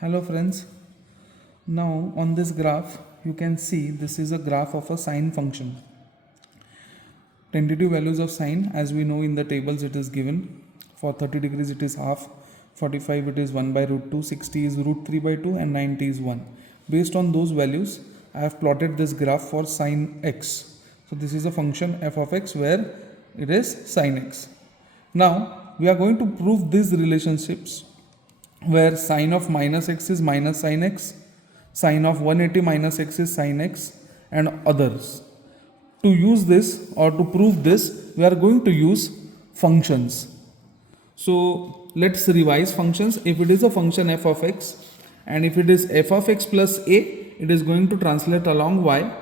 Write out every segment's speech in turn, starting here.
Hello friends, now on this graph you can see this is a graph of a sine function. Tentative values of sine, as we know in the tables, it is given. For 30 degrees it is half, 45 it is 1 by root 2, 60 is root 3 by 2 and 90 is 1. Based on those values I have plotted this graph for sine x. So this is a function f of x where it is sine x. Now we are going to prove these relationships where sine of minus x is minus sine x, sine of 180 minus x is sine x, and others. To use this or to prove this, we are going to use functions. So let's revise functions. If it is a function f of x and if it is f of x plus a, it is going to translate along y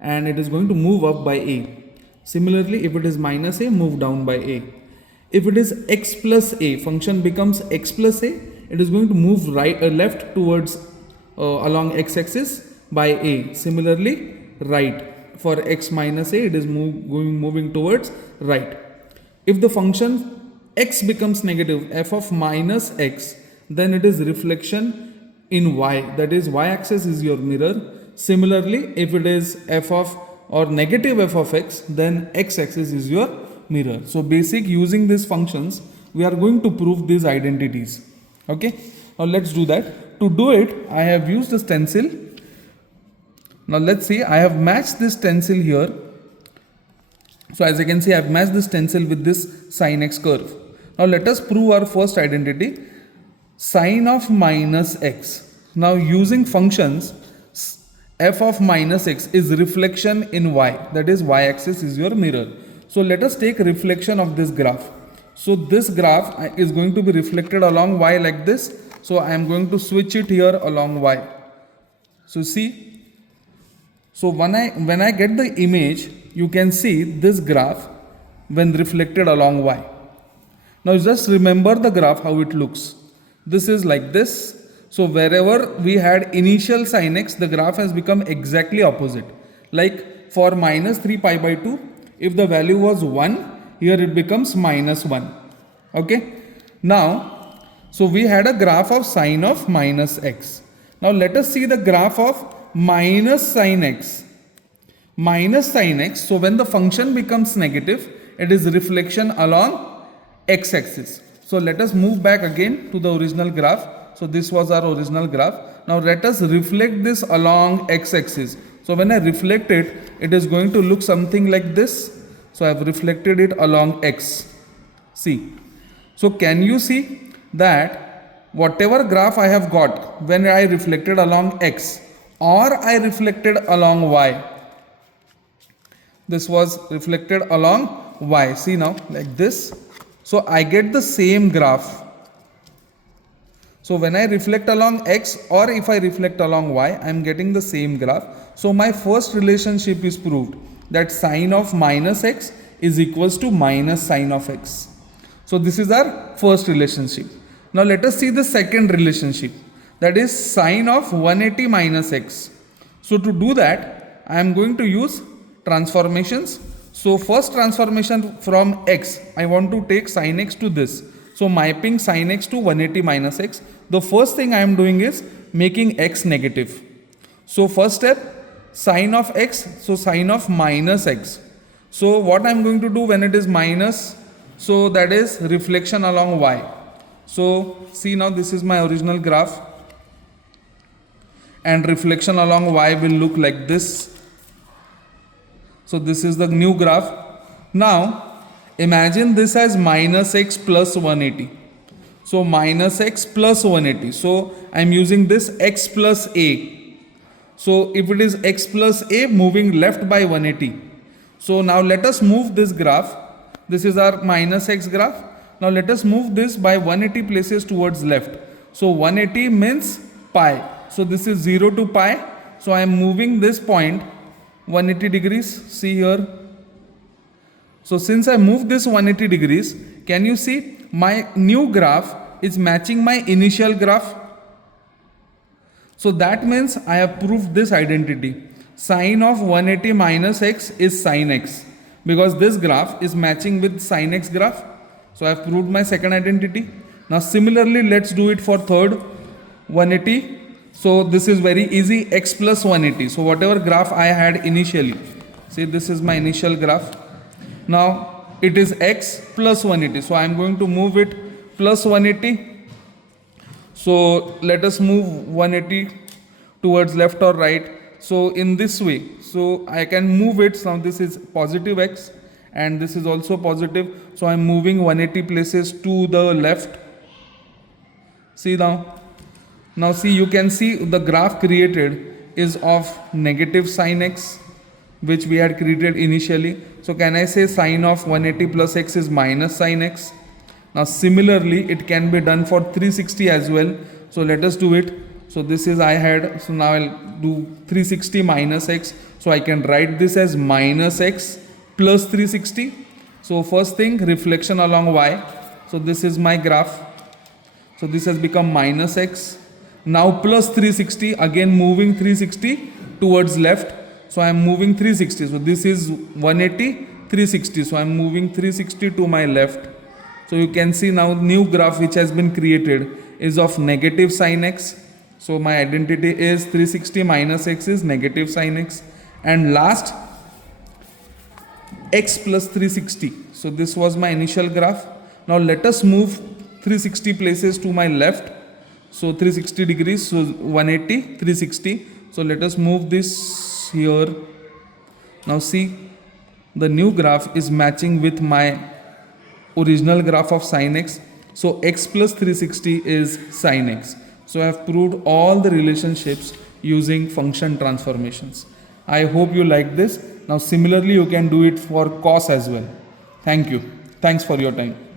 and it is going to move up by a. Similarly, if it is minus a, move down by a. If it is x plus a, function becomes x plus a, it is going to move right left towards along x-axis by a. Similarly, right for x minus a, it is moving towards right. If the function x becomes negative, f of minus x, then it is reflection in y, that is y-axis is your mirror. Similarly, if it is f of or negative f of x, then x-axis is your mirror. So basic using these functions, we are going to prove these identities. Okay, now let's do that. To do it, I have used a stencil. Now let's see, I have matched this stencil here. So as you can see, I have matched this stencil with this sine x curve. Now let us prove our first identity, sine of minus x. Now using functions, f of minus x is reflection in y, that is y-axis is your mirror. So let us take reflection of this graph. So this graph is going to be reflected along y like this. So I am going to switch it here along y. So see, so when I get the image, you can see this graph when reflected along y. Now just remember the graph how it looks. This is like this. So wherever we had initial sin x, the graph has become exactly opposite. Like for minus 3 pi by 2, if the value was 1, here it becomes minus 1. Okay. Now, so we had a graph of sine of minus x. Now let us see the graph of minus sine x. Minus sine x, so when the function becomes negative, it is reflection along x-axis. So let us move back again to the original graph. So this was our original graph. Now let us reflect this along x-axis. So when I reflect it, it is going to look something like this. So I have reflected it along x. See. So can you see that whatever graph I have got when I reflected along x or I reflected along y, this was reflected along y. See now like this. So I get the same graph. So when I reflect along x or if I reflect along y, I am getting the same graph. So my first relationship is proved, that sine of minus x is equals to minus sine of x. So this is our first relationship. Now let us see the second relationship, that is sine of 180 minus x. So to do that, I am going to use transformations. So first transformation from x, I want to take sine x to this. So mapping sine x to 180 minus x. The first thing I am doing is making x negative. So first step, sine of x, so sine of minus x. So what I am going to do when it is minus, so that is reflection along y. So see now this is my original graph and reflection along y will look like this. So this is the new graph. Now imagine this as minus x plus 180. So minus x plus 180. So I am using this x plus a. So if it is x plus a, moving left by 180. So now let us move this graph. This is our minus x graph. Now let us move this by 180 places towards left. So 180 means pi. So this is 0 to pi. So I am moving this point 180 degrees. See here. So since I move this 180 degrees, can you see my new graph is matching my initial graph? So that means I have proved this identity. Sine of 180 minus x is sine x, because this graph is matching with sine x graph. So I have proved my second identity. Now similarly, let's do it for third. 180. So this is very easy, x plus 180. So whatever graph I had initially, see this is my initial graph. Now it is x plus 180. So I am going to move it plus 180. So let us move 180 towards left or right. So in this way, so I can move it. Now this is positive x and this is also positive. So I am moving 180 places to the left. See now. Now see, you can see the graph created is of negative sine x, which we had created initially. So can I say sine of 180 plus x is minus sine x? Now similarly, it can be done for 360 as well. So let us do it. So this is I had, so now I'll do 360 minus x. So I can write this as minus x plus 360. So first thing, reflection along y. So this is my graph. So this has become minus x. Now plus 360, again moving 360 towards left. So I am moving 360. So this is 180, 360. So I am moving 360 to my left. So you can see now new graph which has been created is of negative sine x. So my identity is 360 minus x is negative sine x. And last, x plus 360. So this was my initial graph. Now let us move 360 places to my left. So 360 degrees, so 180, 360. So let us move this here. Now see, the new graph is matching with my original graph of sine x. So x plus 360 is sine x. So I have proved all the relationships using function transformations. I hope you like this. Now similarly, you can do it for cos as well. Thank you. Thanks for your time.